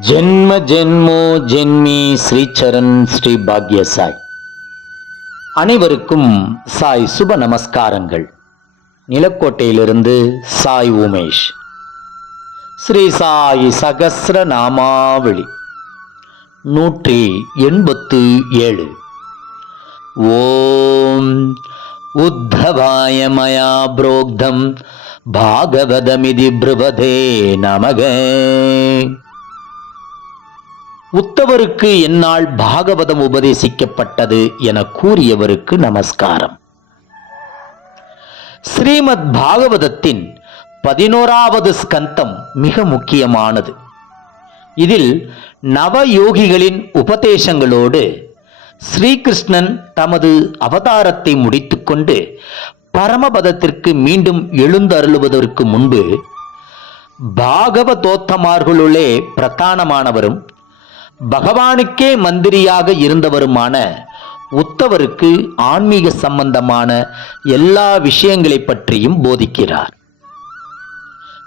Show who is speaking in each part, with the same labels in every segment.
Speaker 1: ஜென்ம ஜென்மோ ஜென்மி ஸ்ரீச்சரண் ஸ்ரீ பாக்ய சாய் அனைவருக்கும் சாய் சுப நமஸ்காரங்கள். நிலக்கோட்டையிலிருந்து சாய் உமேஷ். ஸ்ரீ சாய் சகசிர நாமாவளி. நூற்றி எண்பத்து ஏழு. ஓம் உத்தவாய மயா புரோக்தம் பாகவதமிதி பிரபதே நமக. உத்தவருக்கு என்னால் பாகவதம் உபதேசிக்கப்பட்டது என கூறியவருக்கு நமஸ்காரம். ஸ்ரீமத் பாகவதத்தின் பதினோராவது ஸ்கந்தம் மிக முக்கியமானது. இதில் நவயோகிகளின் உபதேசங்களோடு ஸ்ரீகிருஷ்ணன் தமது அவதாரத்தை முடித்துக்கொண்டு பரமபதத்திற்கு மீண்டும் எழுந்தருளுவதற்கு முன்பு பாகவதோத்தமார்களுள்ளே பிரதானமானவரும் பகவானுக்கே மந்திரியாக இருந்தவருமான உத்தவருக்கு ஆன்மீக சம்பந்தமான எல்லா விஷயங்களை பற்றியும் போதிக்கிறார்.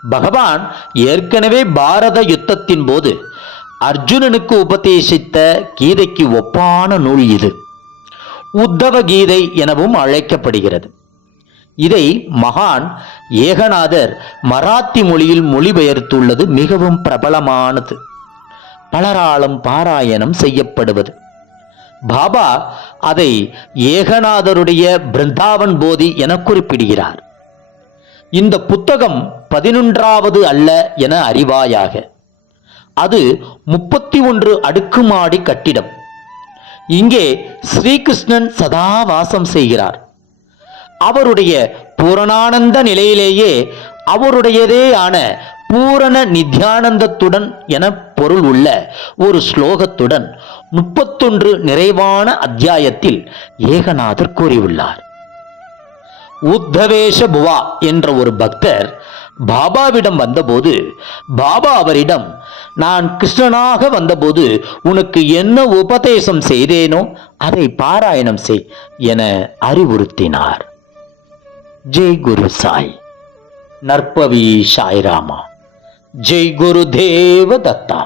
Speaker 1: பகவான் ஏற்கனவே பாரத யுத்தத்தின் போது அர்ஜுனனுக்கு உபதேசித்த கீதைக்கு ஒப்பான நூல் இது. உத்தவ கீதை எனவும் அழைக்கப்படுகிறது. இதை மகான் ஏகநாதர் மராத்தி மொழியில் மொழிபெயர்த்துள்ளது மிகவும் பிரபலமானது. பலராலும் பாராயணம் செய்யப்படுவது. பாபா அதை ஏகநாதருடைய பிருந்தாவன் போதி என குறிப்பிடுகிறார். இந்த புத்தகம் பதினொன்றாவது அல்ல என அறிவாயாக. அது முப்பத்தி ஒன்று அடுக்குமாடி கட்டிடம். இங்கே ஸ்ரீகிருஷ்ணன் சதா வாசம் செய்கிறார். அவருடைய பூரணானந்த நிலையிலேயே அவருடையதேயான பூரண நித்யானந்தத்துடன் என பொருள் உள்ள ஒரு ஸ்லோகத்துடன் முப்பத்தொன்று நிறைவான அத்தியாயத்தில் ஏகநாதர் கூறியுள்ளார். உத்தவேஷ புவா என்ற ஒரு பக்தர் பாபாவிடம் வந்தபோது பாபா அவரிடம் நான் கிருஷ்ணனாக வந்தபோது உனக்கு என்ன உபதேசம் செய்தேனோ அதை பாராயணம் செய் என அறிவுறுத்தினார். ஜெய் குரு சாய். நற்பவி சாய்ராமா. ஜெய் குரு தேவ தத்தா